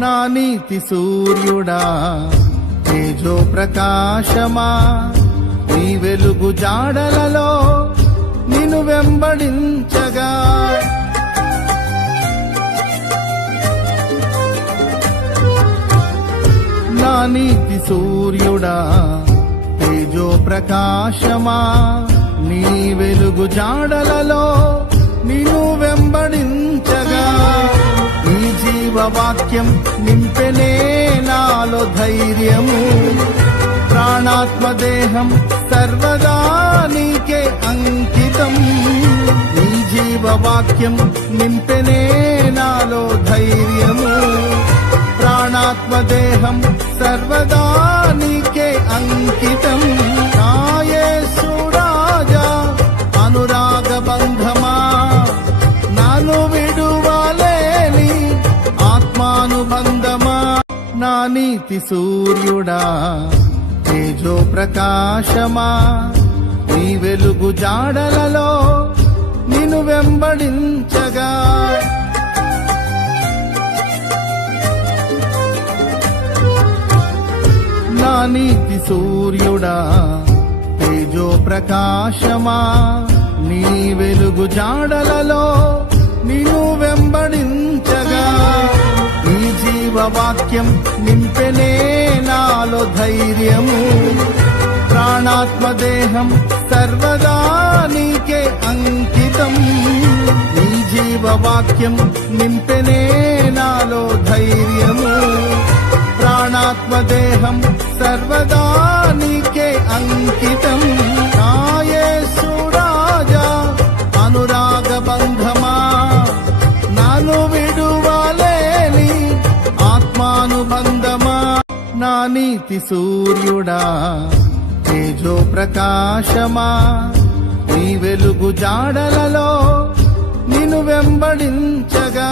నా నీతి సూర్యుడా తేజో ప్రకాశమా నీ వెలుగు జాడలలో నిన్ను వెంబడించగా నా నీతి సూర్యుడా తేజో ప్రకాశమా నీ వెలుగు జాడలలో నిన్ను వెంబడించగా నీ జీవవాక్యం నింపెనే నాలో ధైర్యము ప్రాణాత్మదేహం సర్వదా నీకే అంకితం నీ జీవవాక్యం నింపెనే నాలో ధైర్యము ప్రాణాత్మదేహం సర్వదా నీకే అంకితం నా యేసు రాజా అనురాగ బంధమా నాను విడువలేని ఆత్మానుబంధమా నా నీతి సూర్యుడా తేజో ప్రకాశమా నీ వెలుగు జాడలలో నిన్ను వెంబడించగా నా నీతి సూర్యుడా తేజో ప్రకాశమా నీ వెలుగు జాడలలో నిన్ను వెంబడించగా నీ జీవవాక్యం నింపెనే నాలో ధైర్యము ప్రాణాత్మదేహం సర్వదా నీకే అంకితం నీ జీవవాక్యం నింపెనే నాలో ధైర్యము ప్రాణాత్మదేహం సర్వదా నీకే అంకితం నా యేసు రాజా అనురాగ బంధమా నాను విడువలేని ఆత్మానుబంధమా నా నీతి సూర్యుడా తేజో ప్రకాశమా నీ వెలుగు జాడలలో నిన్ను వెంబడించగా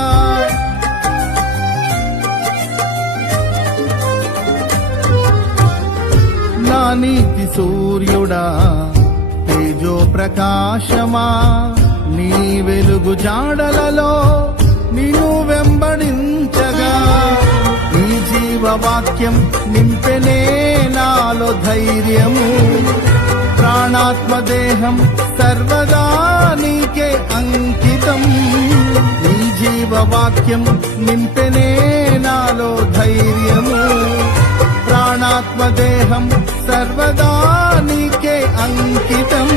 నా నీతి సూర్యుడా తేజో ప్రకాశమా నీ వెలుగు జాడలలో నిన్ను వెంబడించగా నీ జీవవాక్యం నింపెనే నాలో ధైర్యము ప్రాణాత్మదేహం సర్వదా నీకే అంకితం నీ జీవవాక్యం నింపెనే నాలో ధైర్యము ప్రాణాత్మదేహం సర్వదా నీకే అంకితం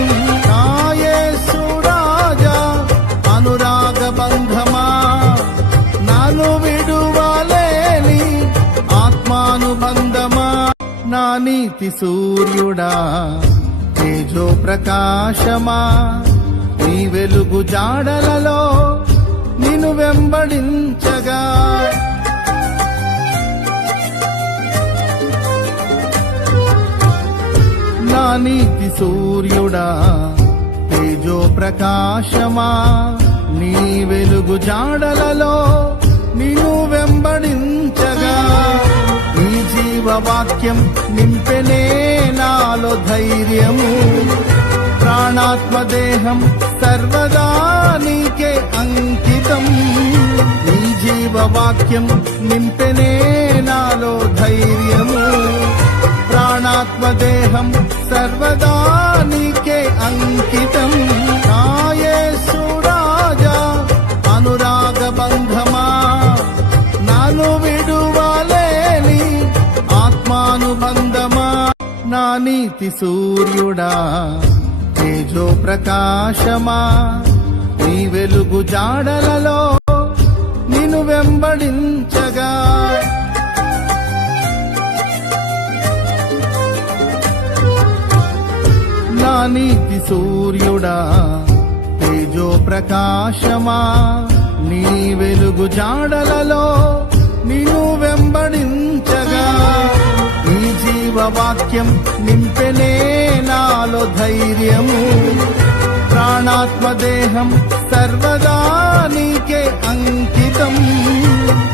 నా యేసు రాజా అనురాగ బంధమా నాను విడువలేని ఆత్మానుబంధమా నా నీతి సూర్యుడా తేజో ప్రకాశమా నీ వెలుగు జాడలలో నిన్ను వెంబడించగా నా నీతి సూర్యుడా తేజో ప్రకాశమా నీ వెలుగు జాడలలో నిన్ను వెంబడించగా నీ జీవవాక్యం నింపెనే నాలో ధైర్యము ప్రాణాత్మదేహం సర్వదా నీకే అంకితం నీ జీవవాక్యం నింపెనే నాలో ధైర్యము ప్రాణాత్మదేహం సర్వదా నీకే అంకితం నా యేసు రాజా అనురాగ బంధమా నాను విడువలేని ఆత్మానుబంధమా నా నీతి సూర్యుడా తేజో ప్రకాశమా నీ వెలుగు జాడలలో నిన్ను వెంబడించగా నా నీతి సూర్యుడా తేజో ప్రకాశమా నీ వెలుగు జాడలలో నిన్ను వెంబడించగా నీ జీవవాక్యం నింపెనే నాలో ధైర్యము ప్రాణాత్మదేహం సర్వదా నీకే అంకితం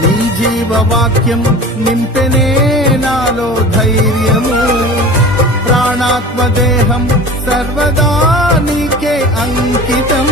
నీ జీవవాక్యం నింపెనే నాలో ధైర్యము ప్రాణాత్మదేహం సర్వదా నీకే అంకితం